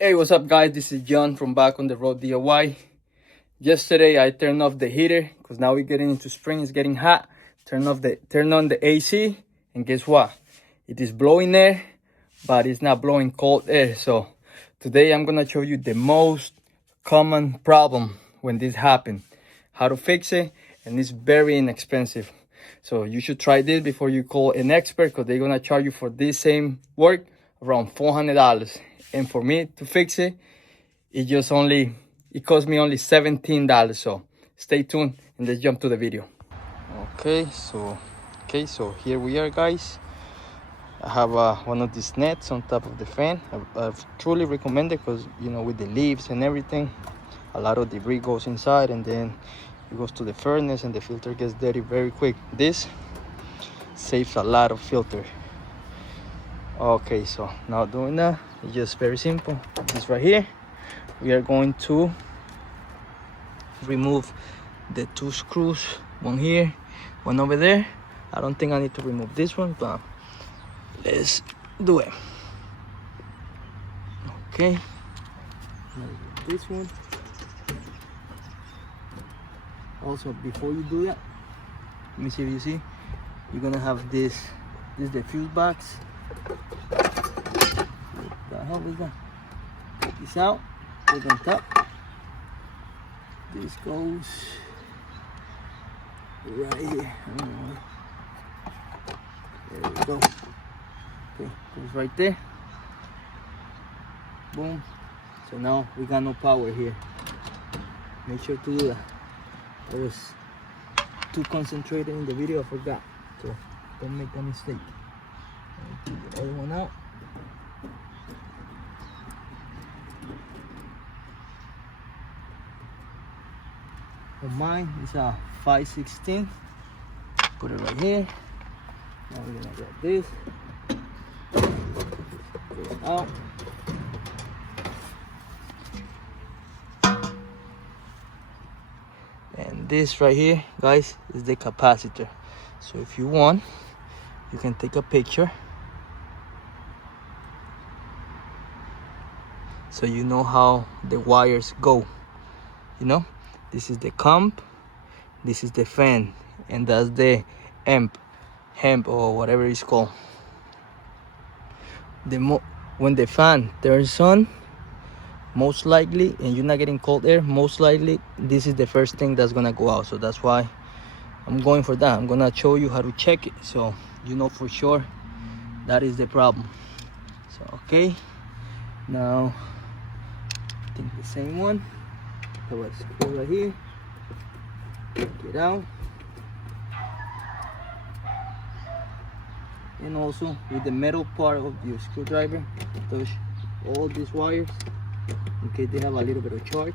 Hey, what's up guys? This is John from Back on the Road DIY. Yesterday I turned off the heater because now we're getting into spring, it's getting hot. Turn on the AC, and guess what? It is blowing air, but it's not blowing cold air. So today I'm gonna show you the most common problem when this happens, how to fix it, and it's very inexpensive. So you should try this before you call an expert, because they're gonna charge you for this same work around $400. And for me to fix it, it cost me only $17. So stay tuned and let's jump to the video. Okay, so here we are, guys. I have one of these nets on top of the fan. I truly recommend it because, you know, with the leaves and everything, a lot of debris goes inside and then it goes to the furnace and the filter gets dirty very quick. This saves a lot of filter. Okay, so now doing that, it's just very simple. This right here, we are going to remove the two screws, one here, one over there. I don't think I need to remove this one, but let's do it. Okay, this one. Also, before you do that, let me see if you see, you're gonna have this is the fuse box. What the hell is that? Take this out, put it on top. This goes right here. There we go. Okay, goes right there. Boom. So now we got no power here. Make sure to do that. I was too concentrated in the video, I forgot. So don't make a mistake. Take the other one out. For mine, it's a 5/16. Put it right here. Now we're gonna grab this. Get it out. And this right here, guys, is the capacitor. So if you want, you can take a picture so you know how the wires go. You know, this is the comp, this is the fan, and that's the amp or whatever it's called. When the fan turns on, most likely, and you're not getting cold air, most likely this is the first thing that's gonna go out. So that's why I'm going for that. I'm gonna show you how to check it so you know for sure that is the problem. So okay, now I think the same one. So let's screw right here, take it out, and also with the metal part of your screwdriver, touch all these wires in case they have a little bit of charge.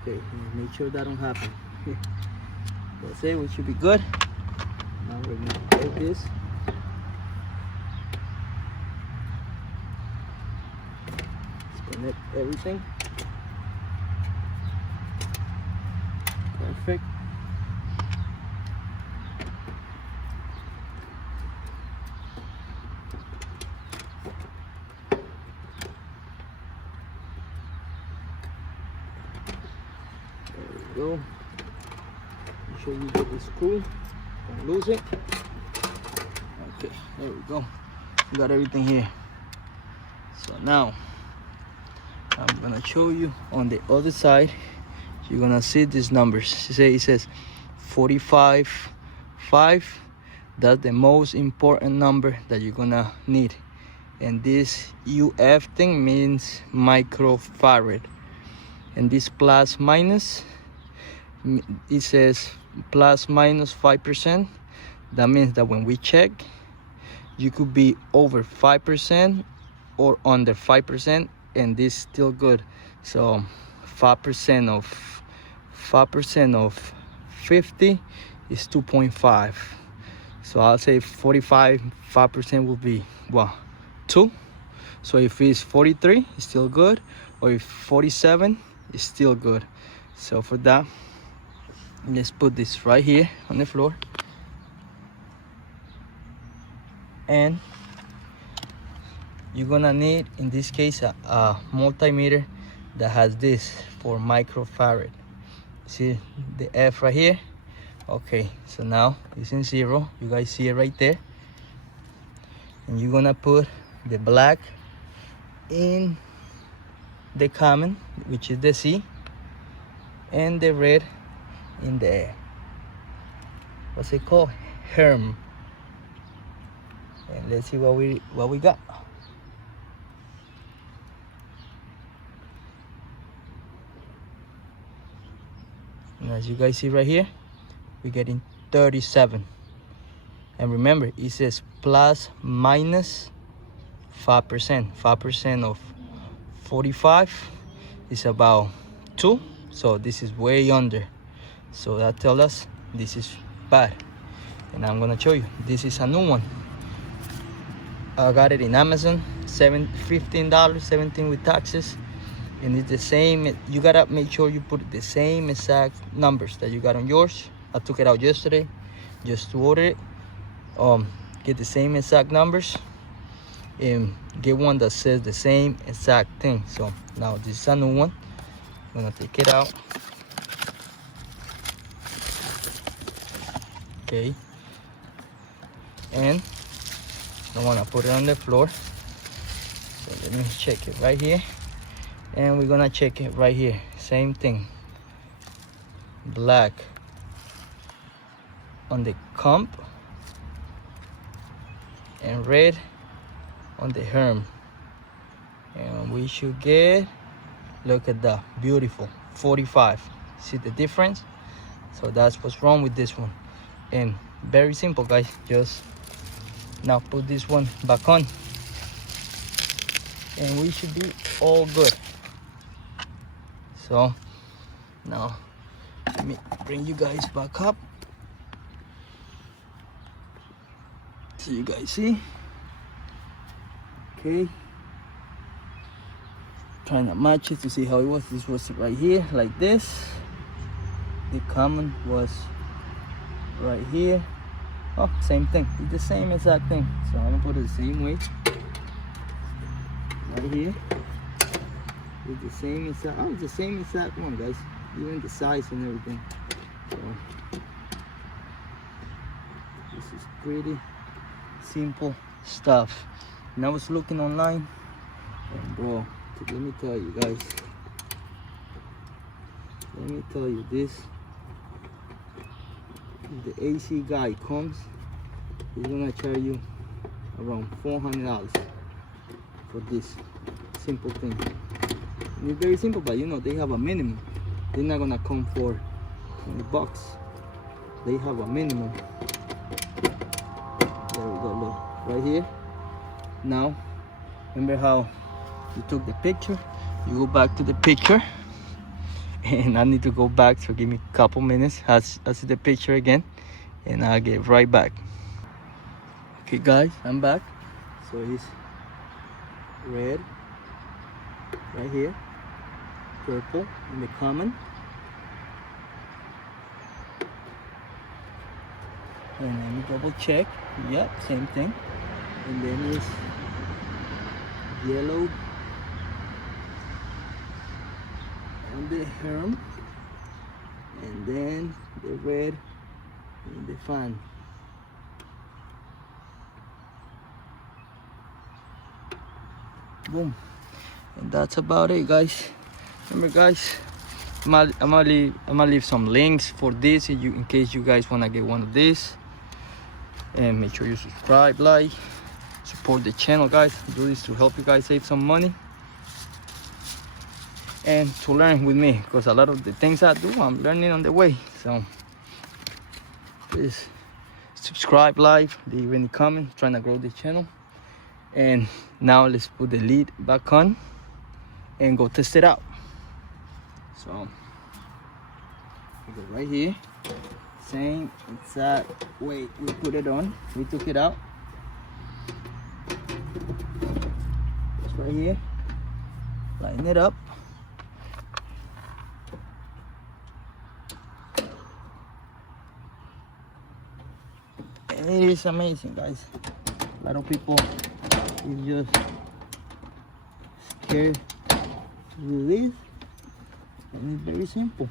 Okay, make sure that don't happen. That's it, we should be good. Now we're gonna take this. Disconnect everything. Perfect. There we go. Make sure you get the screw, don't lose it. Okay, there we go. We got everything here. So now I'm gonna show you on the other side. You're gonna see these numbers. It says 45.5. That's the most important number that you're gonna need. And this UF thing means microfarad. And this plus minus, it says plus minus 5%. That means that when we check, you could be over 5% or under 5%, and this is still good. So 5% of 50 is 2.5. So I'll say 5% will be what, 2. So if it's 43, it's still good, or if 47, it's still good. So for that, let's put this right here on the floor, and you're gonna need, in this case, a multimeter that has this for microfarad. See the F right here? Okay, so now it's in 0. You guys see it right there. And you're gonna put the black in the common, which is the C, and the red in the, what's it called, Herm. And let's see what we got. And as you guys see right here, we're getting 37. And remember, it says plus minus 5%. 5% of 45 is about 2. So this is way under. So that tells us this is bad. And I'm gonna show you. This is a new one. I got it in Amazon, $15, 17 with taxes. And it's the same. You gotta make sure you put the same exact numbers that you got on yours. I took it out yesterday just to order it. Get the same exact numbers and get one that says the same exact thing. So now this is a new one. I'm gonna take it out. Okay, and I want to put it on the floor. So let me check it right here, and we're gonna check it right here. Same thing. Black on the comp and red on the Herm, and we should get, look at that, beautiful 45. See the difference? So that's what's wrong with this one. And very simple, guys. Just now put this one back on and we should be all good. So now let me bring you guys back up so you guys see. Okay, trying to match it to see how it was. This was right here like this. The common was right here. Oh, same thing. It's the same exact thing. So I'm gonna put it the same way right here. It's the same exact, oh, it's the same exact one, guys, even the size and everything. So this is pretty simple stuff. And I was looking online, and bro, let me tell you guys, this, if the AC guy comes, he's gonna charge you around $400 for this simple thing. And it's very simple, but you know they have a minimum. They're not gonna come for $20. They have a minimum. There we go, look right here. Now remember how you took the picture? You go back to the picture, and I need to go back, so give me a couple minutes. I'll see the picture again and I'll get right back. Okay guys, I'm back. So it's red right here, purple in the common, and let me double check. Yep, same thing. And then it's yellow on the Herm, and then the red in the fan. Boom. And that's about it, guys. Remember, guys, I'm gonna leave some links for this in case you guys want to get one of these. And make sure you subscribe, like, support the channel, guys. Do this to help you guys save some money and to learn with me, because a lot of the things I do, I'm learning on the way. So please subscribe, like, leave any comment, trying to grow the channel. And now let's put the lid back on and go test it out. So we go right here, same exact way we put it on. We took it out. It's right here. Line it up. And it is amazing, guys. A lot of people, it's just care to do this, and it's very simple.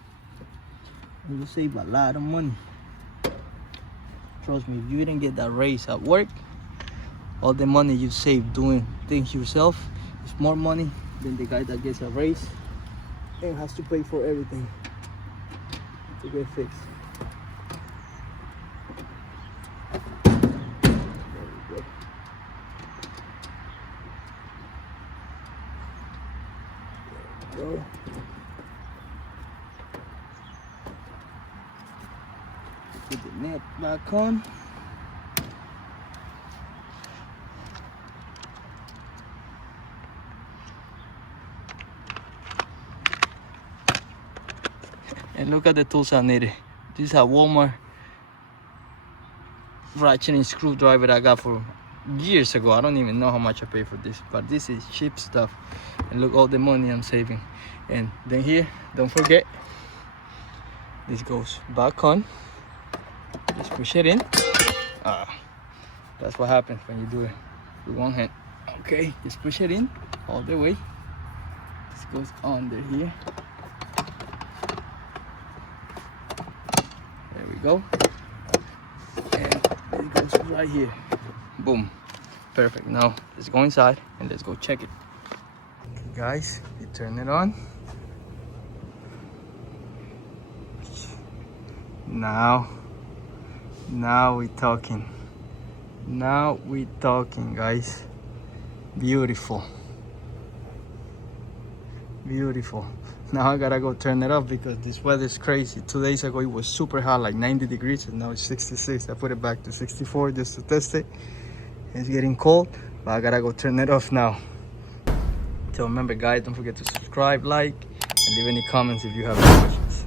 You save a lot of money. Trust me, if you didn't get that raise at work, all the money you save doing things yourself is more money than the guy that gets a raise and has to pay for everything to get fixed. Go. Put the net back on. And look at the tools I needed. This is a Walmart ratcheting screwdriver I got for years ago. I don't even know how much I paid for this, but this is cheap stuff. And look all the money I'm saving. And then here, don't forget, this goes back on. Just push it in. That's what happens when you do it with one hand. Okay, just push it in all the way. This goes under here. There we go. And it goes right here. Boom. Perfect. Now let's go inside and let's go check it. Okay, guys, you turn it on. Now we're talking. Now we're talking, guys. Beautiful. Beautiful. Now I gotta go turn it off because this weather's crazy. 2 days ago it was super hot, like 90 degrees, and now it's 66. I put it back to 64 just to test it. It's getting cold, but I gotta go turn it off now. So remember, guys, don't forget to subscribe, like, and leave any comments if you have any questions.